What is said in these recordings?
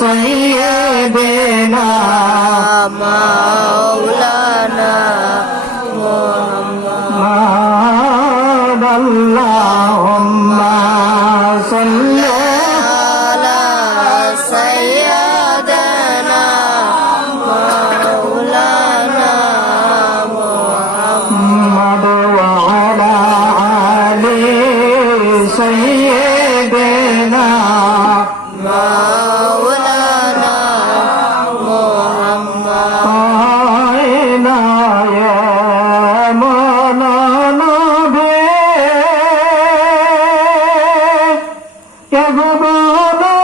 سيدنا مولانا محمد اللهم صل على سيدنا مولانا محمد وعلى آل سيدنا مولانا محمد آئنا يا مولانا بے یا غبانا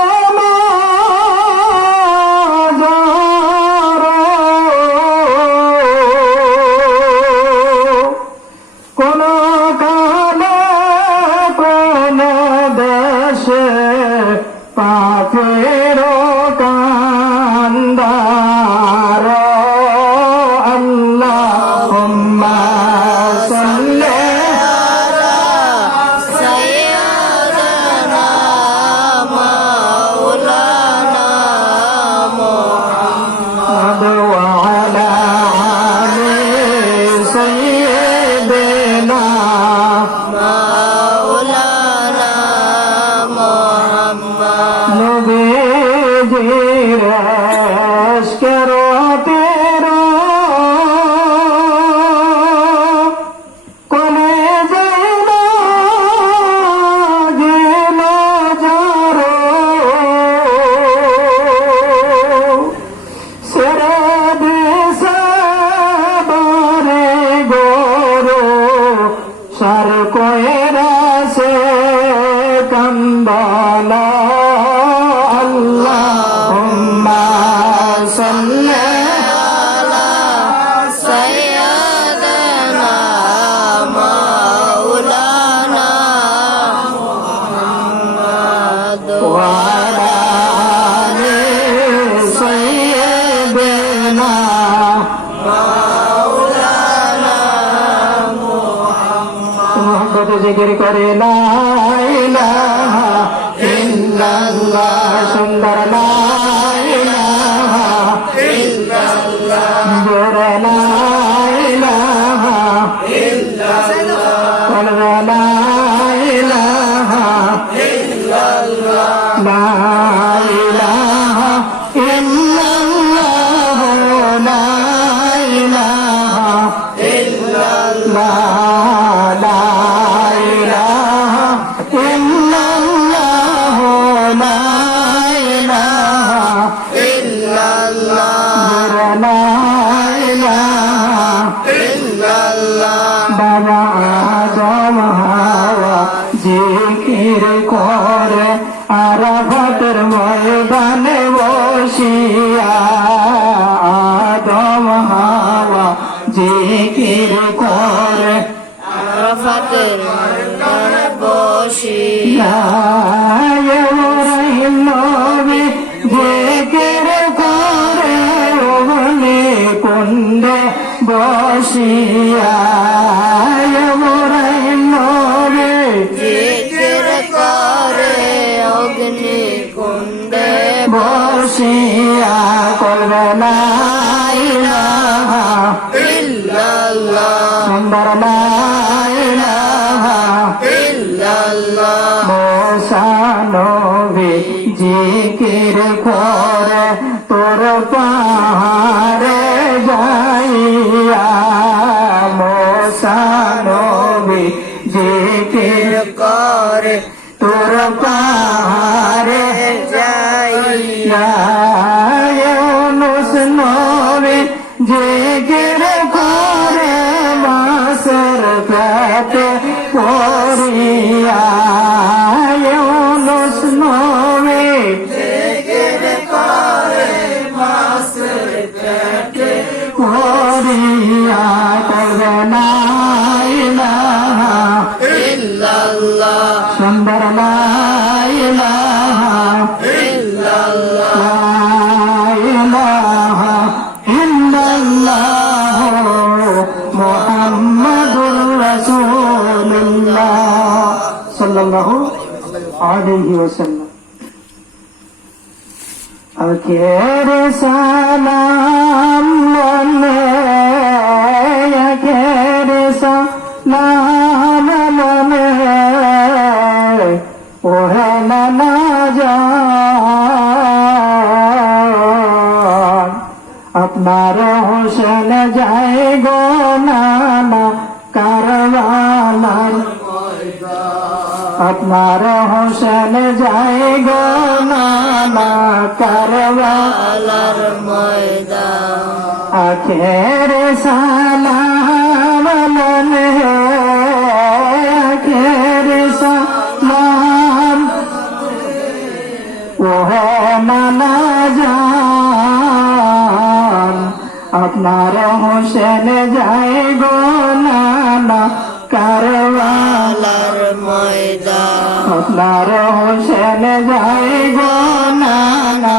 مازارو কোনো কালে কোনো দেশে পাথের কান্দার আল্লাহুম্মা সাল্লি على سيدنا مولانا محمد ওয়া আলা আলি সাইয়্যিদিনা مولانا محمد নবীজির আশকের তেরা কলেজে লাগিল যারো সেরে দিছে বারে গরো সার কয়রা সে কান্দালা আল্লাহুম্মা সাল্লি على سيدنا مولانا محمد وعلى آل سيدنا مولانا মোহাম্মদ জিকির করে লা ইলাহা ইল্লাল্লাহ সুন্দর লা ইলাহা ইল্লাল্লাহ জোরে লা ইলাহা ইল্লাল্লাহ লা ইলাহা ইল্লাল্লাহ লা ইলাহা ইল্লাল্লাহ লা ইলাহা ইল্লাল্লাহ লা ইলাহা ইল্লাল্লাহ লা ইলাহা ইল্লাল্লাহ লা ইলাহা ইল্লাল্লাহ বাবা আদম হাওয়া জিকির করে আরাফাতের ময়দানে বসিয়া আদম হাওয়া জিকির করে আরাফাতের ময়দানে বসিয়া ইব্রাহিম নবী জিকির করে ওগনে কুণ্ডে বসিয়া ইব্রাহিম নবী জিকির করে অগ্নি কুণ্ডে বসিয়া করবে লা ইলাহা ইল্লাল্লাহ সুন্দর লা ইলাহা ইল্লাল্লাহ মুসা নবী জিকির করে তোর পাহাড়ে যাইয়া মুসা নবী জিকির করে তোর পাহাড়ে যাইয়া ইউনুস নবী জিকির করে মাছের পেটে পড়িয়া ইউনুস নবী জিকির করে মাছের পেটে পড়িয়া করবে লা ইলাহা আখের সালাম মনে আখের সালাম মনে ওহে নানা জান আপনার হোসেন যায় গো নানা কারবালার আপনার হোসেন যায় গো নানা কারবালার ময়দান আখের সালাম মনে আখের সালাম ওহে নানা জান আপনার হোসেন যায় গো নানা কারবালার ময়দান আপনার হোসেন যায় গো নানা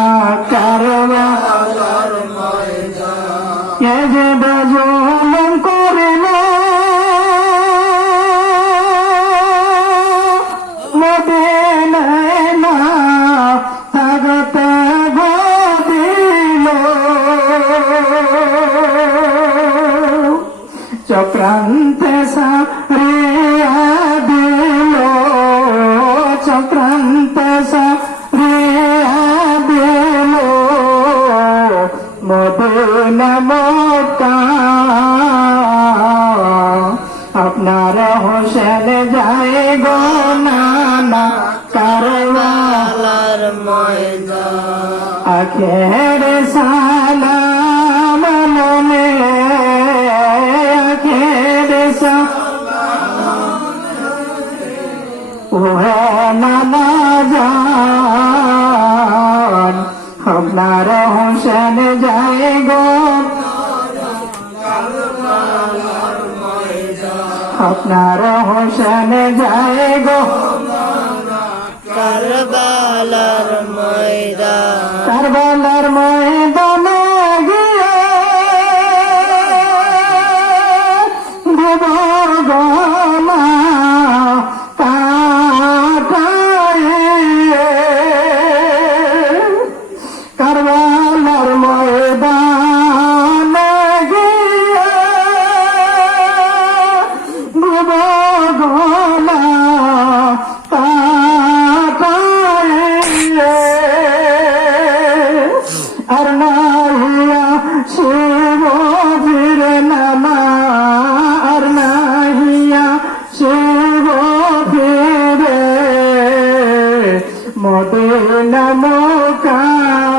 কারবালার এ যে বেজুলুম করিল মদিনায় না থাকতে দিল চক্রান্তে সারিয়া দিল চক্রান্তে সারিয়া দিল মদিনা মক্কা আপনার হোসেন যায় গো নানা কারবালার ময়দান আখের সালাম মনে আখের সালাম ওহে নানা জান আপনার হোসেন যায় গো আপনার হোসেন যায় গো কারবালার ময়দান কারবালার ময়দানে গিয়ে দেব গলা কাটায়ে কারবালার ময়দানে গিয়ে দেব গলা আর নাহিয়া শিব ফিরে নামা আর নাহিয়া শিব ফিরে মদিনা মুকাম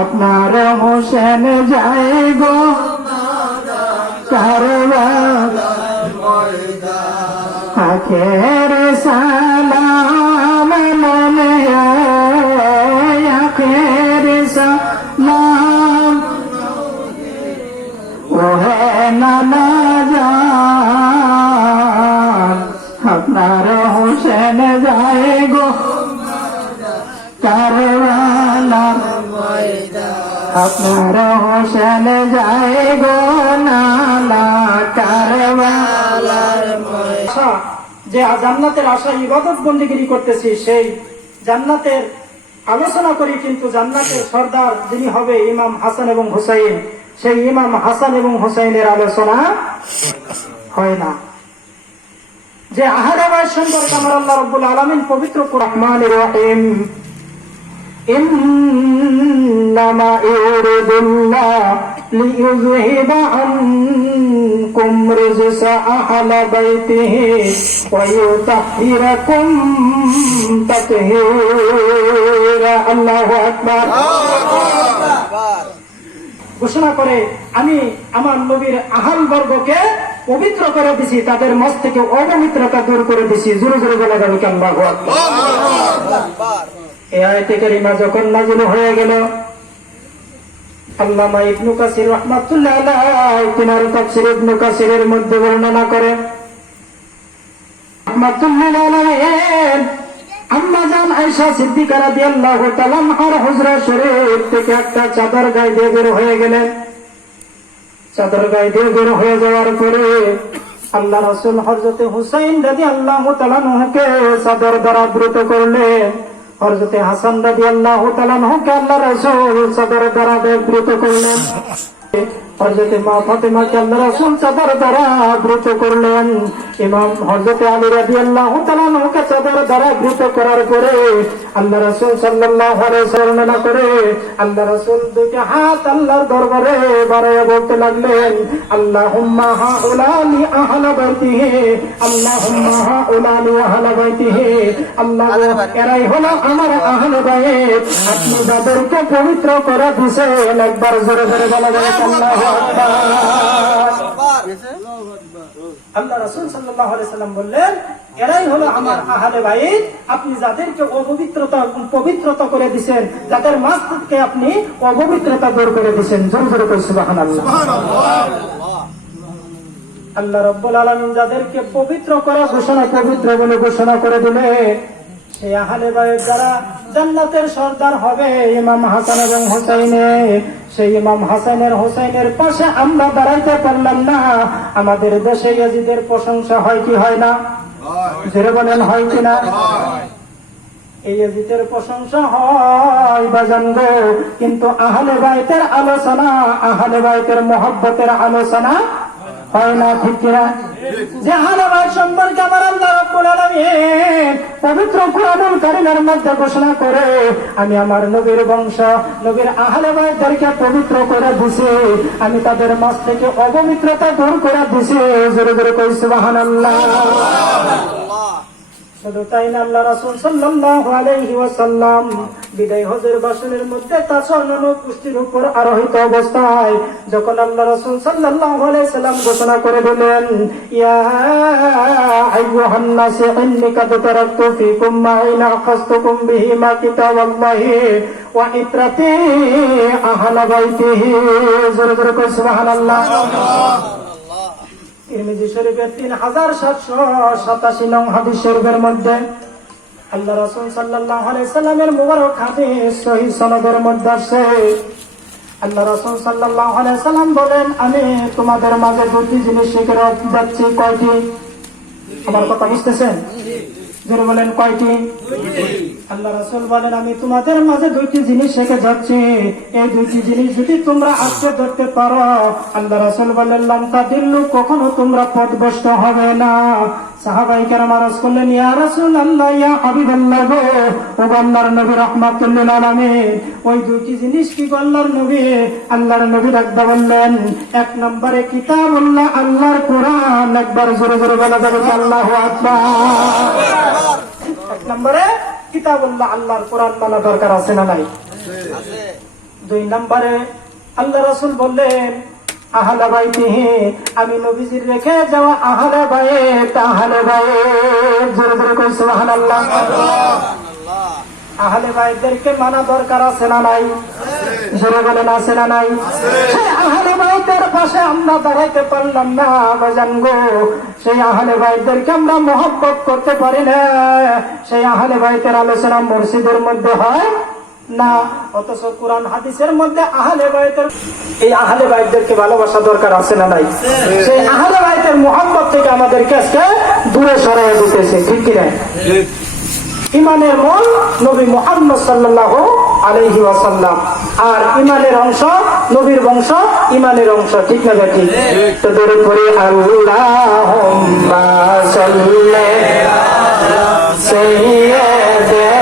আপনার হোসেন যায় গো কারবালার আখের সালাম মনে আখের সালাম ওহে নানা জান আপনার হোসেন যায় গো কারবালার আপনার হোসেন যায় গো নানা কারবালার আশা যে জান্নাতের আশা ইবাদত বন্দেগিরি করতেছি সেই জান্নাতের আলোচনা করি, কিন্তু জান্নাতের সর্দার যিনি হবে ইমাম হাসান এবং হুসাইন, সেই ইমাম হাসান এবং হুসাইনের আলোচনা হয় না। যে আহারাবাদ সম্পর্কে আমার আল্লাহ রাব্বুল আলামিন পবিত্র রহমানির রহিম ইন্নামা ইউরিদুল্লাহ লিইয়ুযহিবা আনকুম রিজসা আহলা বাইতিহি ওয়া ইউতাহহিরাকুম তাতহীরা। আল্লাহু আকবার। ঘোষণা করে আমি আমার নবীর আহাল বর্গকে পবিত্র করে দিছি, তাদের মস থেকে অপবিত্রতা দূর করে দিছি। জোরে জোরে বলা যাবে কি আল্লাহু আকবার। এই আয়াতে কারিমা যখন নাযিল হয়ে গেল, আল্লামা ইবনে কাসির রাহমাতুল্লাহ আলাইহি তিনার তাফসীর ইবনে কাসিরের মধ্যে বর্ণনা করে রাহমাতুল্লাহ আলাইহি আম্মা জান আয়েশা সিদ্দিকা রাদিয়াল্লাহু তাআলা আনহার হুজরা শরীফ থেকে একটা চাদর গায়ে দিয়ে বের হয়ে গেলেন। চাদর গায়ে দিয়ে বের হয়ে যাওয়ার পরে আল্লাহ রাসূল হযরত হুসাইন রাদিয়াল্লাহু তাআলা আনহুকে চাদর দ্বারা দ্রুত করলেন। হযরতে হাসান রাদিয়াল্লাহু তাআলা আনহুকে আল্লাহ রাসূল চাদর দ্বারা আবৃত করলেন। হযরতে মা ফাতেমাকে আল্লাহ রাসূল চাদর দ্বারা আবৃত করলেন। ইমাম হযরতে আলী রাদিয়াল্লাহু তাআলা আনহুকে চাদর দ্বারা আবৃত করার পরে আল্লাহ রাসূল সাল্লাল্লাহু আলাইহি ওয়াসাল্লাম করে আল্লাহ রাসূল দুটি হাত আল্লাহর দরবারে বাড়াইয়া বলতে লাগলেন, আল্লাহুম্মা হাউলালি আহলা বাইতিহি, আল্লাহুম্মা হাউলালি আহলা বাইতিহি। আল্লাহ, এরাই হলো আমার আহলে বাইত, আপনি যাদেরকে পবিত্র করে দিয়েছেন। একবার জোরে জোরে বলা যায় আল্লাহু আকবার। আল্লাহ রাসূল সাল্লাল্লাহু আলাইহি ওয়াসাল্লাম বললেন, এরাই হলো আমার আহলে বাইত, আপনি যাদেরকে পবিত্রতা করে দিবেন, যাদের মাঝ থেকে আপনি অপবিত্রতা দূর করে দিবেন। জোরে জোরে কই সুবহানাল্লাহ। আল্লাহ রাব্বুল আলামিন যাদেরকে পবিত্র করে ঘোষণা, পবিত্র বলে ঘোষণা করে দিলে সেই আহলে বাইত যারা জান্নাতের সর্দার হবে ইমাম হাসান এবং হুসাইনে। সেই ইমাম হাসানের হুসাইনের পাশে আমরা দাঁড়াইতে পারলাম না, আমাদের দেশে ইয়াজিদের প্রশংসা হয় কি হয় না? জোরে বলেন, হয় কিনা? এই ইয়াজিদের প্রশংসা হয় বাজান গো, কিন্তু আহলে বাইতের আলোচনা, আহলে বাইতের মহব্বতের আলোচনা হয় না, ঠিক কিনা? যে আহলে বাইত সম্পর্কে আমার আল্লাহ রাব্বুল আলামিন পবিত্র কুরআনুল কারীমের মধ্যে ঘোষণা করে, আমি আমার নবীর বংশ, নবীর আহলে বাইতদেরকে পবিত্র করে দিছি, আমি তাদের মাঝ থেকে অপবিত্রতা দূর করে দিছি। জোরে জোরে কই সুবহানাল্লাহ। শুধু তাই না, আল্লাহ রাসূল সাল্লাল্লাহু আলাইহি ওয়াসাল্লাম বিদায় হজের ভাষণের মধ্যে তাসান্নুন পুষ্টির উপর আরোহিত অবস্থায় যখন আল্লাহ রাসূল সাল্লাল্লাহু আলাইহি ওয়াসাল্লাম ঘোষণা করে দিলেন, ইয়া আইয়ুহান নাস ইন্নী কাদ তারাকতু ফীকুম মা ইন আখাযতুকুম বিহি মা কিতাবাল্লাহি ওয়া ইত্রাতি আহলা বাইতিহি। জোরে জোরে কই সুবহানাল্লাহ। তিরমিজি শরীফের 3787 নং হাদিস শরীফের মধ্যে আল্লাহ রাসূল সাল্লাল্লাহু আলাইহি সাল্লামের মুবারক হাদিস সহিহ সনদের মধ্যে আছে। আল্লাহ রাসূল সাল্লাল্লাহু আলাইহি সাল্লাম বলেন, আমি তোমাদের মাঝে দুটি জিনিস শিখে যাচ্ছি। কয়টি? আমার কথা বুঝতেছেন? যারা বলেন কয়টি? আল্লাহ রাসূল বলেন, আমি তোমাদের মাঝে দুইটি জিনিস শিখে যাচ্ছি, এই দুইটি জিনিস যদি তোমরা আজকে ধরতে পারো, আল্লাহ রাসূল বলেন, লাম তাদিল্লু, কখনো তোমরা পথভ্রষ্ট হবে না। সাহাবায়ে কেরাম আরজ করলেন, ইয়া রাসূলুল্লাহ, ইয়া হাবিবাল্লাহ, ও আল্লাহর নবী রাহমাতুল লিল আলামিন, ওই দুইটি জিনিস কি গো আল্লাহর নবী? আল্লাহর নবী ডাকতে বললেন, এক নম্বরে কিতাবুল্লাহ, আল্লাহর কোরআন। একবার জোরে জোরে বলা যাবে আল্লাহু আকবার। এক নম্বরে কিতাবুল্লাহ, আল্লাহর কোরআন মানা দরকার আছে না নাই? দুই নম্বরে আল্লাহ রাসূল বললেন, আহলে বাইতিহি, আমি নবীজির রেখে যাওয়া আহলে বাইত, আহলে বাইত। জোরে জোরে কই সুবহানাল্লাহ। আহলে বাইতদেরকে মানা দরকার আছে না নাই? জোরে বলেন, আছে না নাই? সেই আহলে বাইতের পাশে আমরা দাঁড়াইতে পারলাম না বাজান গো, সেই আহলে বাইতদেরকে আমরা মহব্বত করতে পারি না, সেই আহলে বাইতের আলোচনা মসজিদের মধ্যে হয় না, অথচ কোরআন হাদিসের মধ্যে আহলে বাইতের, এই আহলে বাইতদেরকে ভালোবাসা দরকার আছে না নাই? সেই আহলে বাইতের মহব্বত থেকে আমাদেরকে আজকে দূরে সরাইয়া দিতেছে, ঠিক কিনা? ইমানের মূল নবী মুহাম্মদ সাল্লাল্লাহু আলাইহি ওয়াসাল্লাম, আর ইমানের অংশ নবীর বংশ, ইমানের অংশ, ঠিক না ঠিক? তো দূরে পড়ি, আল্লাহুম্মা সাল্লি আলা সাইয়্যিদিনা